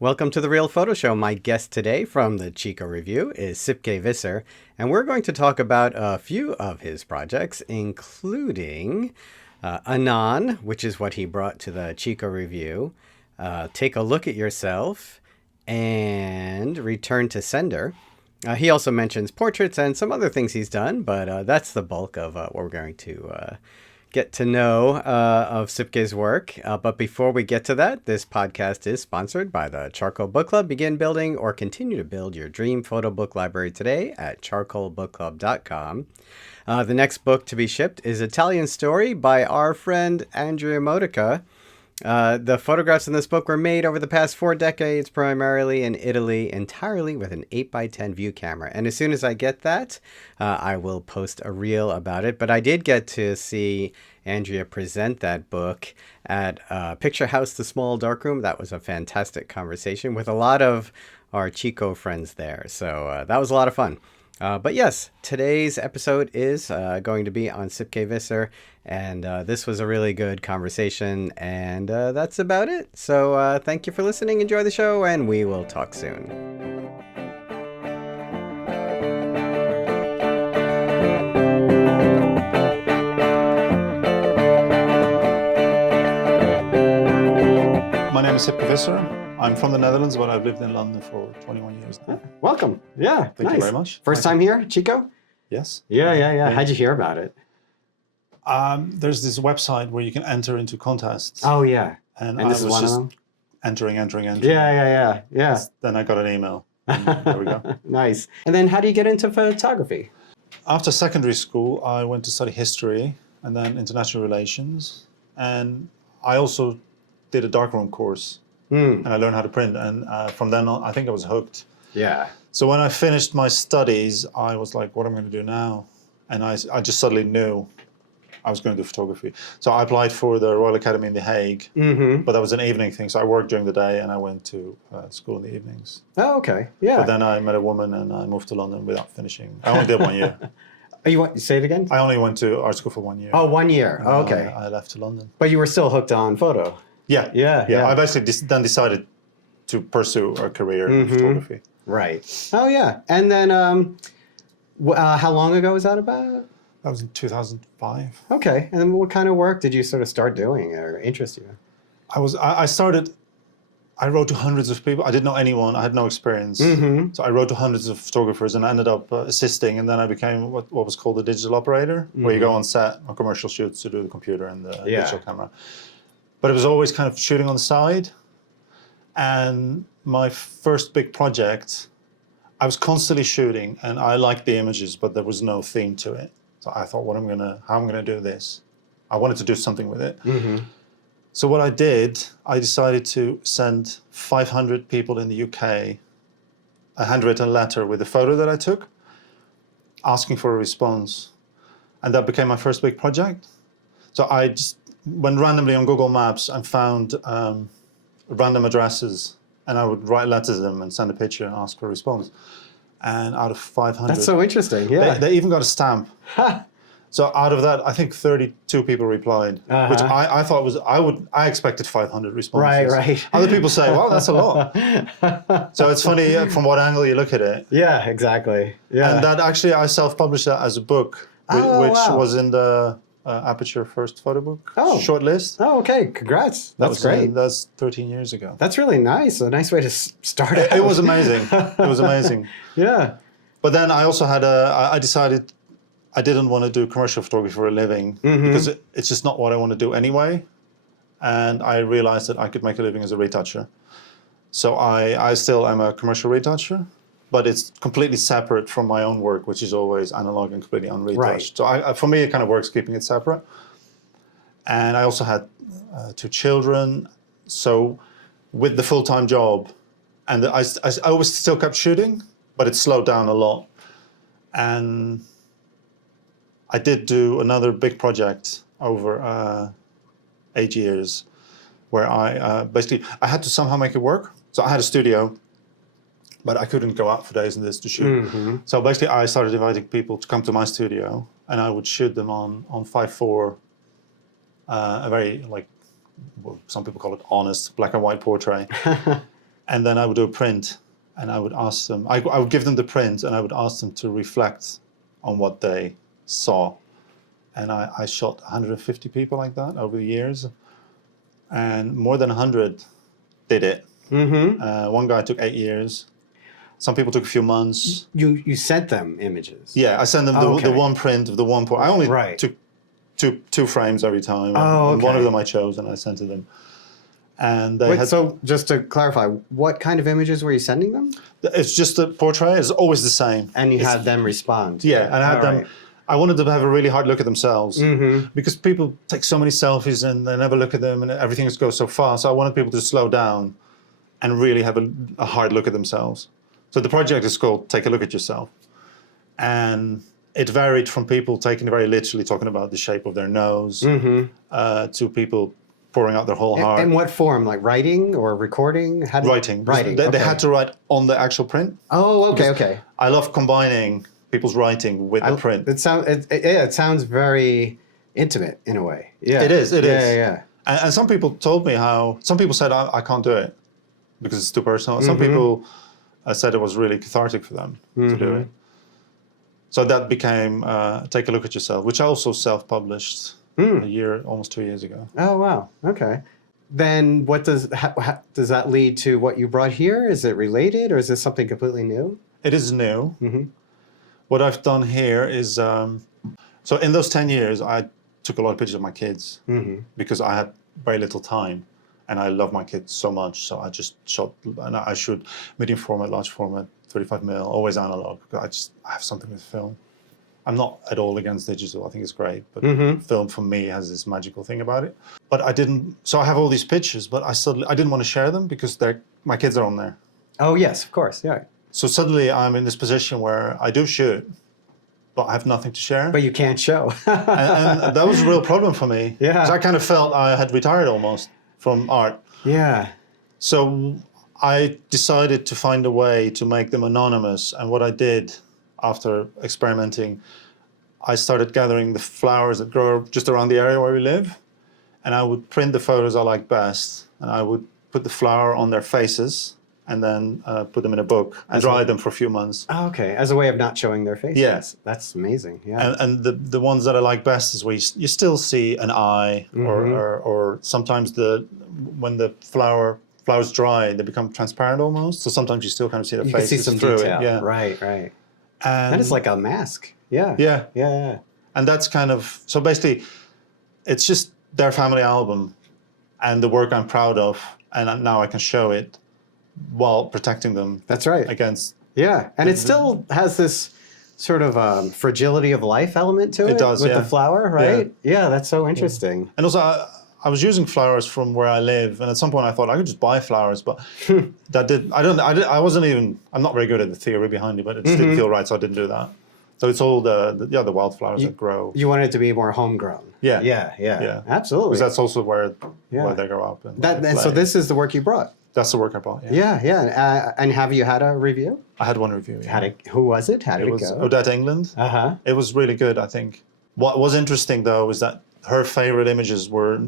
Welcome to the Real Photo Show. My guest today from the Chico Review is Sipke Visser, and we're going to talk about a few of his projects, including Anon, which is what he brought to the Chico Review, Take a Look at Yourself, and Return to Sender. He also mentions portraits and some other things he's done, but that's the bulk of what we're going to get to know of Sipke's work. But before we get to that, this podcast is sponsored by the Charcoal Book Club. Begin building or continue to build your dream photo book library today at charcoalbookclub.com. The next book to be shipped is Italian Story by our friend Andrea Modica. The photographs in this book were made over the past 4 decades, primarily in Italy, entirely with an 8x10 view camera. And as soon as I get that, I will post a reel about it. But I did get to see Andrea present that book at Picture House, the Small Darkroom. That was a fantastic conversation with a lot of our Chico friends there. So that was a lot of fun. But yes, today's episode is going to be on Sipke Visser, and this was a really good conversation, and that's about it. So thank you for listening, enjoy the show, and we will talk soon. My name is Sipke Visser. I'm from the Netherlands, but I've lived in London for 21 years now. Welcome. Yeah, Thank you very much. First time here, Chico? Yes. Yeah. How'd you hear about it? There's this website where you can enter into contests. Oh, yeah. And this I is was one just of them? entering. Yeah. Then I got an email. And there we go. Nice. And then how do you get into photography? After secondary school, I went to study history and then international relations. And I also did a darkroom course. And I learned how to print. And from then on, I think I was hooked. Yeah. So when I finished my studies, I was like, what am I going to do now? And I just suddenly knew I was going to do photography. So I applied for the Royal Academy in The Hague, but that was an evening thing. So I worked during the day and I went to school in the evenings. Oh, okay. Yeah. But then I met a woman and I moved to London without finishing. I only did 1 year. You want say it again? I only went to art school for 1 year. Oh, 1 year. Oh, okay. I left to London. But you were still hooked on photo. Yeah. I basically then decided to pursue a career in photography. Right. Oh, yeah. And then how long ago was that about? That was in 2005. Okay. And then what kind of work did you sort of start doing or interest you? I wrote to hundreds of people. I didn't know anyone. I had no experience. So I wrote to hundreds of photographers and I ended up assisting. And then I became what was called a digital operator, where you go on set on commercial shoots to do the computer and the digital camera. But it was always kind of shooting on the side. And my first big project, I was constantly shooting and I liked the images, but there was no theme to it. So I thought, how am I gonna do this? I wanted to do something with it. So what I did, I decided to send 500 people in the UK a handwritten letter with a photo that I took, asking for a response. And that became my first big project. So I just went randomly on Google Maps and found random addresses, and I would write letters to them and send a picture and ask for a response. And out of 500... That's so interesting, yeah. They even got a stamp. So out of that, I think 32 people replied, which I thought was, I expected 500 responses. Right. Other people say, well, that's a lot. So it's funny from what angle you look at it. Yeah, exactly. Yeah. And that actually, I self-published that as a book, which was in the Aperture First Photo Book shortlist. Oh, okay. Congrats. That's great. That's 13 years ago. That's really nice. A nice way to start out. It was amazing. It was amazing. Yeah. But then I also had I decided I didn't want to do commercial photography for a living because it's just not what I want to do anyway. And I realized that I could make a living as a retoucher. So I still am a commercial retoucher, but it's completely separate from my own work, which is always analog and completely unretouched. Right. So for me, it kind of works keeping it separate. And I also had 2 children. So with the full-time job, and I always still kept shooting, but it slowed down a lot. And I did do another big project over 8 years where I basically, I had to somehow make it work. So I had a studio, but I couldn't go out for days and this to shoot. So basically I started inviting people to come to my studio and I would shoot them on 5.4, a very, like, well, some people call it honest black and white portrait. And then I would do a print, and I would ask them, I would give them the print, and I would ask them to reflect on what they saw. And I shot 150 people like that over the years, and more than 100 did it. One guy took 8 years. Some people took a few months. You sent them images? Yeah, I sent them the one print of the one point. I only took two frames every time. And one of them I chose and I sent to them. And they so just to clarify, what kind of images were you sending them? It's just a portrait. It's always the same. And you had them respond? Yeah, and I had them. I wanted them to have a really hard look at themselves because people take so many selfies and they never look at them and everything goes so fast. So I wanted people to slow down and really have a hard look at themselves. So the project is called Take a Look at Yourself. And it varied from people taking it very literally, talking about the shape of their nose, to people pouring out their whole heart. In what form? Like writing or recording? Writing. They had to write on the actual print. Oh, okay. I love combining people's writing with the print. It sounds very intimate in a way. Yeah. It is. Yeah. And some people told me some people said, I can't do it because it's too personal. Some people said it was really cathartic for them to do it. So that became Take a Look at Yourself, which I also self-published almost 2 years ago. Oh, wow. Okay. Then what does that lead to what you brought here? Is it related or is this something completely new? It is new. What I've done here is, so in those 10 years, I took a lot of pictures of my kids because I had very little time. And I love my kids so much, so I just shot, and I shoot medium format, large format, 35mm, always analog. I have something with film. I'm not at all against digital, I think it's great, but film for me has this magical thing about it. But so I have all these pictures, but I didn't want to share them because my kids are on there. Oh yes, of course, yeah. So suddenly I'm in this position where I do shoot, but I have nothing to share. But you can't show. and that was a real problem for me. Yeah. Because I kind of felt I had retired almost from art. Yeah. So I decided to find a way to make them anonymous. And what I did after experimenting, I started gathering the flowers that grow just around the area where we live. And I would print the photos I like best. And I would put the flower on their faces and then put them in a book and dry them for a few months. Oh, okay. As a way of not showing their faces. Yes. That's amazing. Yeah. And the ones that I like best is where you still see an eye or sometimes when the flowers dry, they become transparent almost. So sometimes you still kind of see their faces can see some through detail. it. Yeah. Right. And that is like a mask. Yeah. Yeah. And that's kind of, so basically it's just their family album and the work I'm proud of. And now I can show it while protecting them. That's right. Against. Yeah. And it still has this sort of fragility of life element to it. It does, with the flower, right? Yeah, that's so interesting. Yeah. And also I was using flowers from where I live, and at some point I thought I could just buy flowers, but I'm not very good at the theory behind it, but it just didn't feel right, so I didn't do that. So it's all the wildflowers that grow. You want it to be more homegrown. Yeah. Absolutely. Because that's also where they grow up. And so this is the work you brought. That's the work I brought. Yeah. And have you had a review? I had one review. Yeah. Who was it? How did it was go? Odette England. It was really good, I think. What was interesting though is that her favorite images were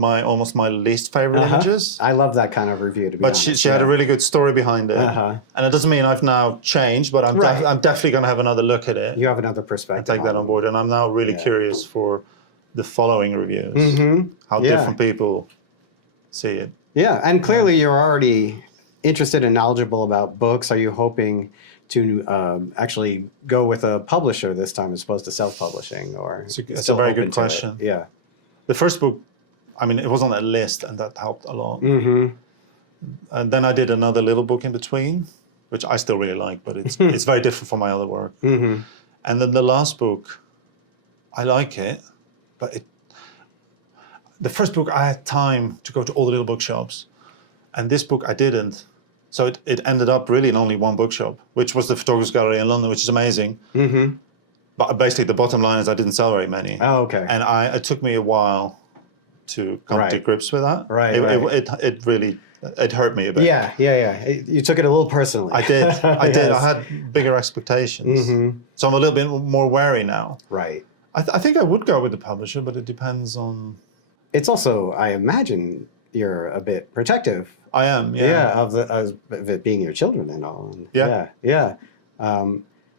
almost my least favorite images. I love that kind of review, to be honest. But she had a really good story behind it. And it doesn't mean I've now changed, but I'm definitely going to have another look at it. You have another perspective. And take that on board. And I'm now really curious for the following reviews. How different people see it. Yeah, and clearly you're already interested and knowledgeable about books. Are you hoping to actually go with a publisher this time as opposed to self-publishing? Or It's a very good question. Yeah. The first book, I mean, it was on that list, and that helped a lot. And then I did another little book in between, which I still really like, but it's very different from my other work. And then the last book, I like it, but the first book I had time to go to all the little bookshops, and this book I didn't. So it ended up really in only one bookshop, which was the Photographers Gallery in London, which is amazing. But basically the bottom line is I didn't sell very many. Oh, okay. And it took me a while to come to grips with that. It really hurt me a bit. Yeah. You took it a little personally. I did. I had bigger expectations. So I'm a little bit more wary now. Right. I think I would go with the publisher, but it depends on... It's also, I imagine, you're a bit protective I am, of it being your children and all. And Yeah.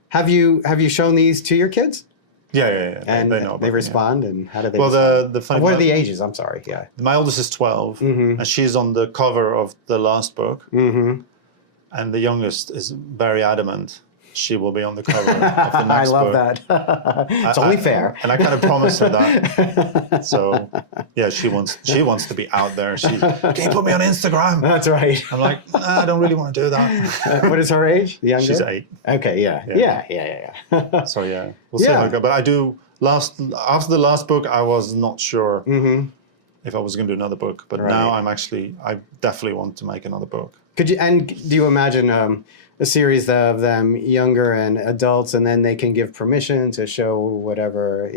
Have you shown these to your kids? Yeah. And they know about they them, respond, and how do they? Well, respond? the funny What are the ages? I'm sorry. Yeah. my oldest is 12, and she's on the cover of the last book, and the youngest is very adamant she will be on the cover of the next book. I love that. It's only fair. And I kind of promised her that. So, yeah, she wants to be out there. Can you put me on Instagram? That's right. I'm like, I don't really want to do that. What is her age? The younger? She's 8. Okay, yeah. So, yeah, we'll see how it goes. But I do, after the last book, I was not sure if I was going to do another book. But now I definitely want to make another book. Do you imagine a series of them, younger and adults, and then they can give permission to show whatever,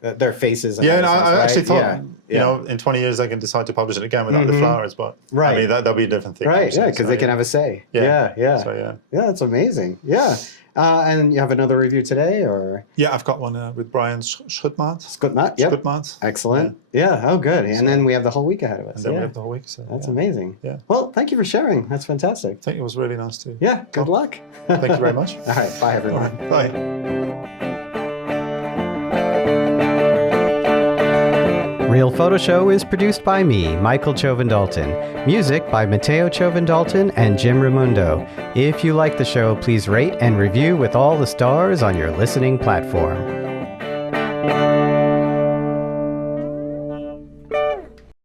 their faces? And I actually thought, in 20 years I can decide to publish it again without the flowers, but I mean, that'll be a different thing. Right, because they can have a say. Yeah. So, yeah, that's amazing. Yeah. And you have another review today, or? Yeah, I've got one with Brian Schutmaat. Yep. Schutmaat. Excellent. Yeah. Oh, good. And then we have the whole week ahead of us. And then we have the whole week. So, that's amazing. Yeah. Well, thank you for sharing. That's fantastic. I think it was really nice too. Yeah. Good luck. Thank you very much. All right. Bye, everyone. Bye. Real Photo Show is produced by me, Michael Chauvin-Dalton. Music by Matteo Chauvin-Dalton and Jim Raimundo. If you like the show, please rate and review with all the stars on your listening platform.